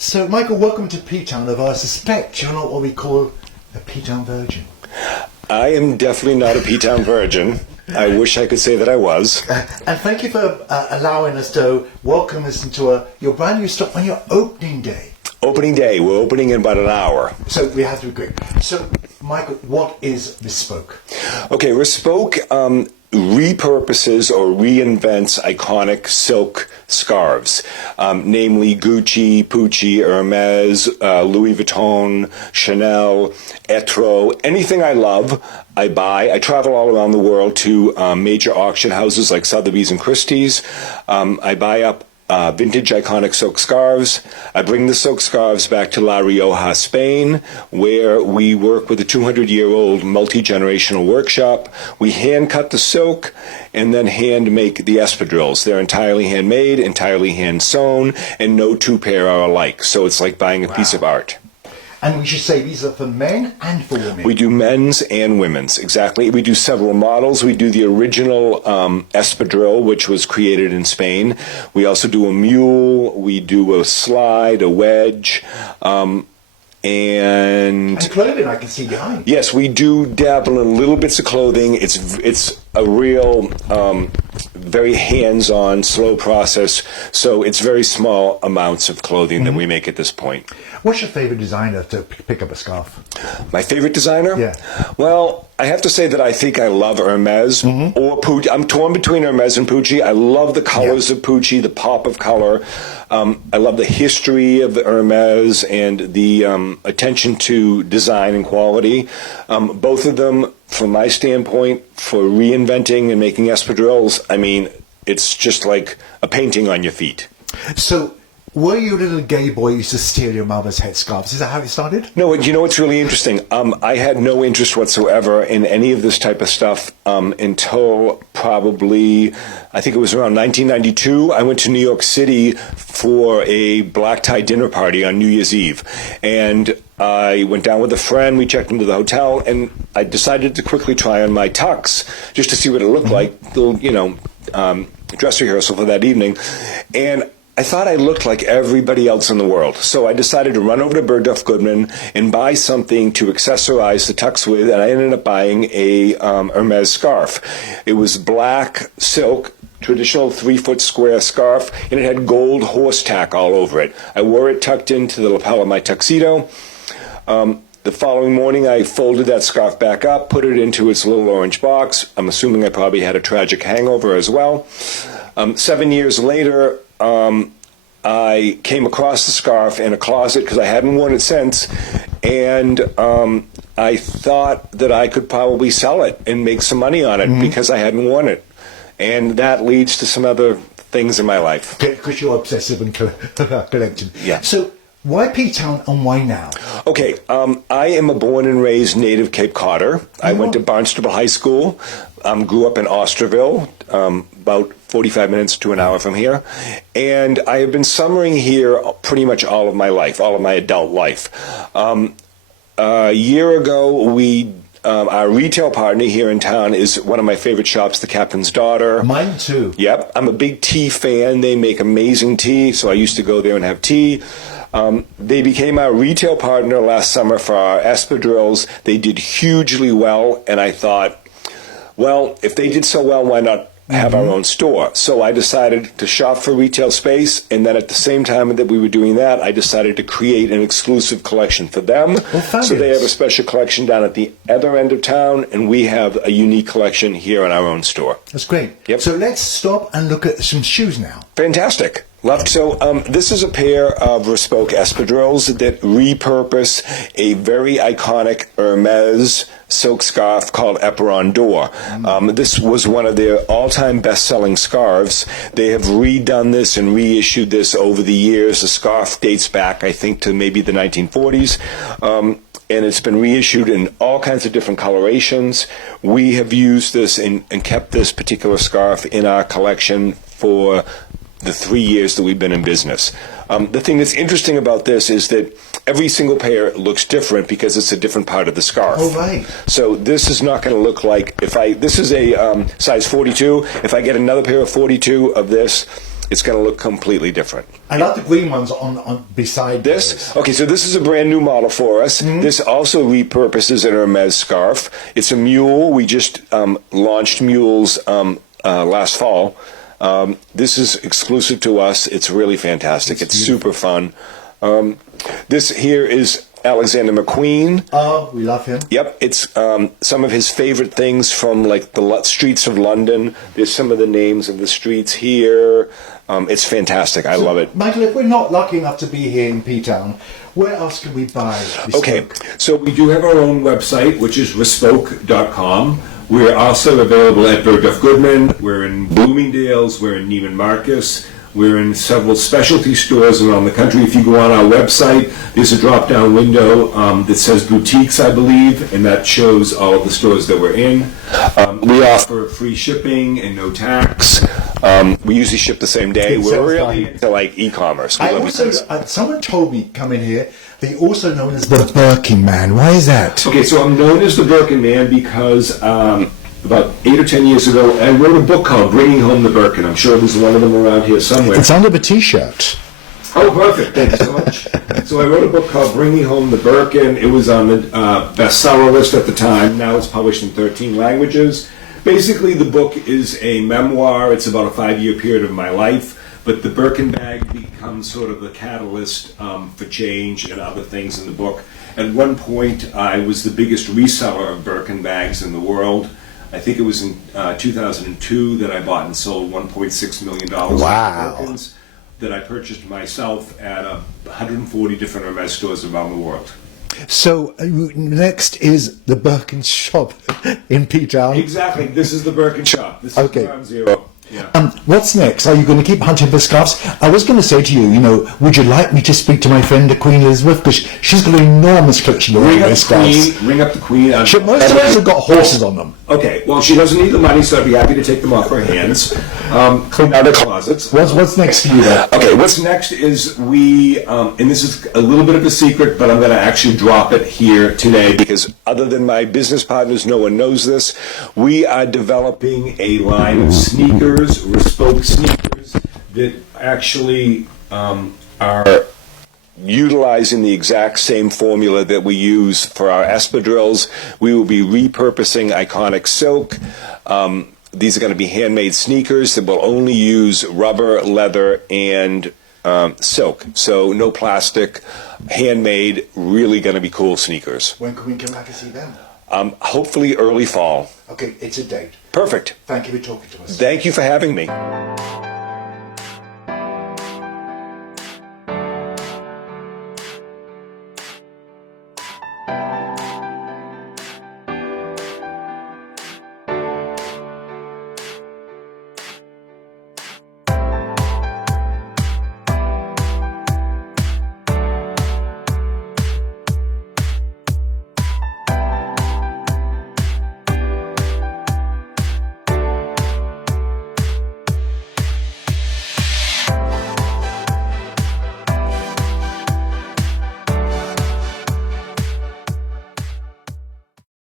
So, Michael, welcome to PTown. Although I suspect you're not what we call a PTown virgin. I am definitely not a PTown virgin. I wish I could say that I was. And thank you for allowing us to welcome us into your brand new store on your opening day. Opening day. We're opening in about an hour. So we have to be quick. So, Michael, what is Respoke? Okay, Respoke repurposes or reinvents iconic silk scarves, namely Gucci, Pucci, Hermes, Louis Vuitton, Chanel, Etro. Anything I love, I buy. I travel all around the world to major auction houses like Sotheby's and Christie's. I buy up vintage iconic silk scarves. I bring the silk scarves back to La Rioja, Spain, where we work with a 200-year-old multi-generational workshop. We hand cut the silk and then hand make the espadrilles. They're entirely handmade, entirely hand sewn, and no two pair are alike. So it's like buying a piece of art. And we should say these are for men and for women. We do men's and women's, exactly. We do several models. We do the original espadrille, which was created in Spain. We also do a mule. We do a slide, a wedge, and clothing I can see behind. Yes, we do dabble in little bits of clothing. It's a real, very hands-on, slow process. So it's very small amounts of clothing that we make at this point. What's your favorite designer to pick up a scarf? My favorite designer? Yeah. Well, I have to say that I think I love Hermes or Pucci. I'm torn between Hermes and Pucci. I love the colors of Pucci, the pop of color. I love the history of Hermes and the attention to design and quality. Both of them, from my standpoint, for reinventing and making espadrilles, I mean, it's just like a painting on your feet. So, were you a little gay boy who used to steal your mother's headscarves? Is that how it started? No, you know what's really interesting? I had no interest whatsoever in any of this type of stuff until probably, I think it was around 1992. I went to New York City for a black tie dinner party on New Year's Eve. And I went down with a friend, we checked into the hotel, and I decided to quickly try on my tux just to see what it looked like, the, dress rehearsal for that evening. And I thought I looked like everybody else in the world. So I decided to run over to Bergdorf Goodman and buy something to accessorize the tux with, and I ended up buying a Hermes scarf. It was black silk, traditional 3-foot square scarf, and it had gold horse tack all over it. I wore it tucked into the lapel of my tuxedo. The following morning, I folded that scarf back up, put it into its little orange box. I'm assuming I probably had a tragic hangover as well. 7 years later, I came across the scarf in a closet because I hadn't worn it since, and I thought that I could probably sell it and make some money on it because I hadn't worn it. And that leads to some other things in my life. Because you're obsessive and collecting. Yeah. So, why PTown and why now? Okay, I am a born and raised native Cape Codder. I went to Barnstable High School, grew up in Osterville, about 45 minutes to an hour from here. And I have been summering here pretty much all of my life, all of my adult life. A year ago, our retail partner here in town is one of my favorite shops, The Captain's Daughter. Mine too. Yep, I'm a big tea fan. They make amazing tea, so I used to go there and have tea. They became our retail partner last summer for our espadrilles. They did hugely well, and I thought, well, if they did so well, why not have our own store? So I decided to shop for retail space, and then at the same time that we were doing that, I decided to create an exclusive collection for them. Oh, so they have a special collection down at the other end of town, and we have a unique collection here in our own store. That's great. Yep. So let's stop and look at some shoes now. Fantastic. Love. So this is a pair of Respoke espadrilles that repurpose a very iconic Hermes silk scarf called Éperon d'Or. This was one of their all-time best-selling scarves. They have redone this and reissued this over the years. The scarf dates back, I think, to maybe the 1940s. And it's been reissued in all kinds of different colorations. We have used this and kept this particular scarf in our collection for the 3 years that we've been in business. The thing that's interesting about this is that every single pair looks different because it's a different part of the scarf. Oh, right. So this is not going to look like, this is a size 42. If I get another pair of 42 of this, it's going to look completely different. I like the green ones on beside This? Okay, so this is a brand new model for us. This also repurposes an Hermes scarf. It's a mule. We just launched mules last fall. This is exclusive to us. It's really fantastic. It's super fun. This here is Alexander McQueen. Oh, we love him. Yep, it's some of his favorite things from like the streets of London. There's some of the names of the streets here. It's fantastic. I love it. Michael, if we're not lucky enough to be here in PTown, where else can we buy Respoke? Okay, so we do have our own website, which is respoke.com. We're also available at Bergdorf Goodman. We're in Bloomingdale's. We're in Neiman Marcus. We're in several specialty stores around the country. If you go on our website, there's a drop-down window that says boutiques, I believe, and that shows all of the stores that we're in. We offer free shipping and no tax. We usually ship the same day. We're really into like e-commerce. I also, someone told me come in here, they're also known as the Birkin Man. Why is that? Okay, so I'm known as the Birkin Man because about 8 or 10 years ago, I wrote a book called Bringing Home the Birkin. I'm sure there's one of them around here somewhere. It's under the T-shirt. Oh, perfect. Thank you so much. So I wrote a book called Bringing Home the Birkin. It was on the bestseller list at the time. Now it's published in 13 languages. Basically, the book is a memoir. It's about a 5-year period of my life. But the Birkin bag becomes sort of the catalyst for change and other things in the book. At one point, I was the biggest reseller of Birkin bags in the world. I think it was in 2002 that I bought and sold $1.6 million Wow. of Birkins that I purchased myself at 140 different Hermes stores around the world. So next is the Birkin shop in PTown. Exactly. This is the Birkin shop. This is Okay. Ground Zero. Yeah. What's next? Are you going to keep hunting for scarves? I was going to say to you, would you like me to speak to my friend, the Queen Elizabeth? Because she's got an enormous collection of Ring up those the Queen. scarves. Ring up the Queen. Most of us have got horses on them. Okay, well, she doesn't need the money, so I'd be happy to take them off her hands. Clean out her closets. What's next for you then? Okay, what's next is we, and this is a little bit of a secret, but I'm going to actually drop it here today because other than my business partners, no one knows this. We are developing a line of sneakers, Respoke sneakers, that actually are utilizing the exact same formula that we use for our espadrilles. We will be repurposing iconic silk. These are going to be handmade sneakers that will only use rubber, leather, and silk. So no plastic, handmade, really going to be cool sneakers. When can we come back and see them? Hopefully early fall. Okay, it's a date. Perfect. Thank you for talking to us. Thank you for having me.